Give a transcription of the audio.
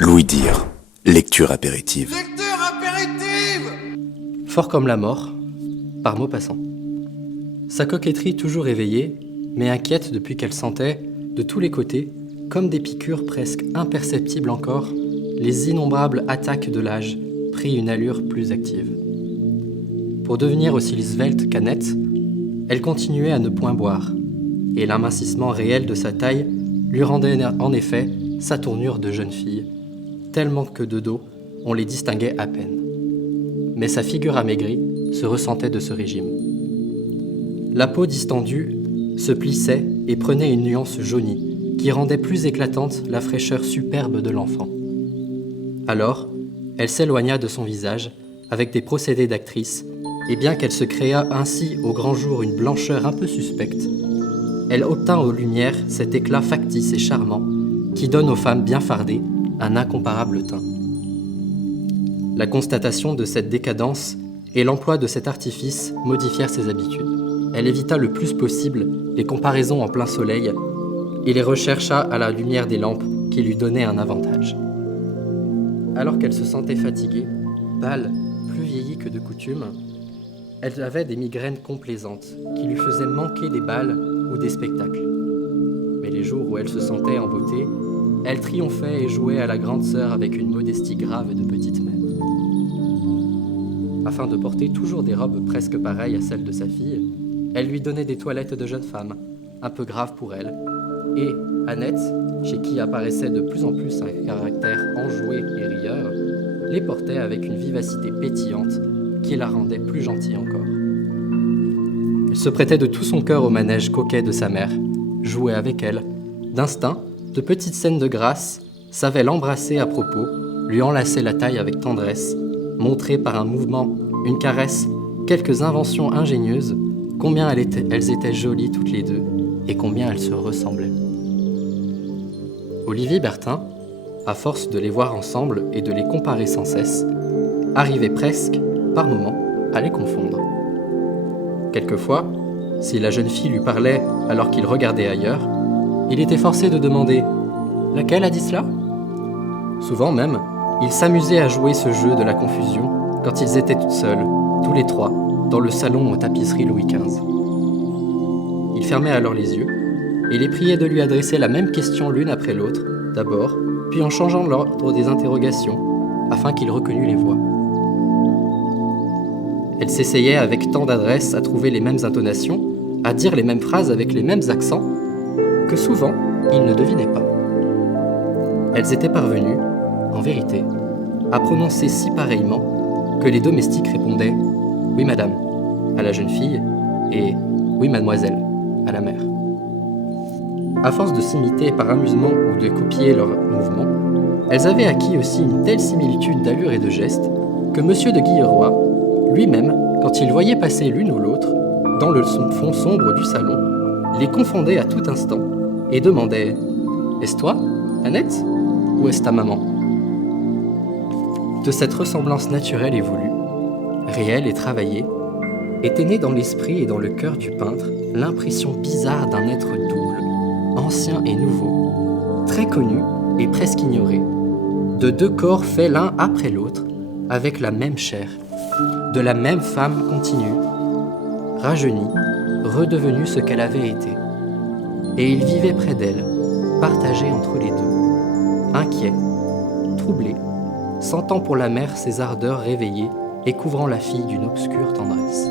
Louis Dire, lecture apéritive. Lecture apéritive. Fort comme la mort, par Maupassant. Sa coquetterie toujours éveillée, mais inquiète depuis qu'elle sentait, de tous les côtés, comme des piqûres presque imperceptibles encore, les innombrables attaques de l'âge, pris une allure plus active. Pour devenir aussi svelte qu'Annette, elle continuait à ne point boire, et l'amincissement réel de sa taille lui rendait en effet sa tournure de jeune fille, tellement que de dos, on les distinguait à peine. Mais sa figure amaigrie se ressentait de ce régime. La peau distendue se plissait et prenait une nuance jaunie qui rendait plus éclatante la fraîcheur superbe de l'enfant. Alors, elle s'éloigna de son visage avec des procédés d'actrice, et bien qu'elle se créât ainsi au grand jour une blancheur un peu suspecte, elle obtint aux lumières cet éclat factice et charmant qui donne aux femmes bien fardées un incomparable teint. La constatation de cette décadence et l'emploi de cet artifice modifièrent ses habitudes. Elle évita le plus possible les comparaisons en plein soleil et les rechercha à la lumière des lampes qui lui donnaient un avantage. Alors qu'elle se sentait fatiguée, pâle, plus vieillie que de coutume, elle avait des migraines complaisantes qui lui faisaient manquer des bals ou des spectacles. Mais les jours où elle se sentait en beauté, elle triomphait et jouait à la grande sœur avec une modestie grave de petite mère. Afin de porter toujours des robes presque pareilles à celles de sa fille, elle lui donnait des toilettes de jeune femme, un peu graves pour elle, et Annette, chez qui apparaissait de plus en plus un caractère enjoué et rieur, les portait avec une vivacité pétillante qui la rendait plus gentille encore. Elle se prêtait de tout son cœur au manège coquet de sa mère, jouait avec elle, d'instinct, de petites scènes de grâce, savait l'embrasser à propos, lui enlacer la taille avec tendresse, montrer par un mouvement, une caresse, quelques inventions ingénieuses, combien elles étaient jolies toutes les deux, et combien elles se ressemblaient. Olivier Bertin, à force de les voir ensemble et de les comparer sans cesse, arrivait presque, par moments, à les confondre. Quelquefois, si la jeune fille lui parlait alors qu'il regardait ailleurs, il était forcé de demander « Laquelle a dit cela ?» Souvent même, il s'amusait à jouer ce jeu de la confusion quand ils étaient toutes seuls, tous les trois, dans le salon aux tapisseries Louis XV. Il fermait alors les yeux et les priait de lui adresser la même question l'une après l'autre, d'abord, puis en changeant l'ordre des interrogations, afin qu'il reconnût les voix. Elle s'essayait avec tant d'adresse à trouver les mêmes intonations, à dire les mêmes phrases avec les mêmes accents, que souvent, il ne devinait pas. Elles étaient parvenues, en vérité, à prononcer si pareillement que les domestiques répondaient « Oui, madame » à la jeune fille et « Oui, mademoiselle » à la mère. À force de s'imiter par amusement ou de copier leurs mouvements, elles avaient acquis aussi une telle similitude d'allure et de geste que M. de Guilleroy, lui-même, quand il voyait passer l'une ou l'autre, dans le fond sombre du salon, les confondait à tout instant et demandait « Est-ce toi, Annette, ou est-ce ta maman ?» De cette ressemblance naturelle et voulue, réelle et travaillée, était née dans l'esprit et dans le cœur du peintre l'impression bizarre d'un être double, ancien et nouveau, très connu et presque ignoré, de deux corps faits l'un après l'autre, avec la même chair, de la même femme continue, rajeunie, redevenue ce qu'elle avait été. Et il vivait près d'elle, partagé entre les deux, inquiet, troublé, sentant pour la mère ses ardeurs réveillées et couvrant la fille d'une obscure tendresse.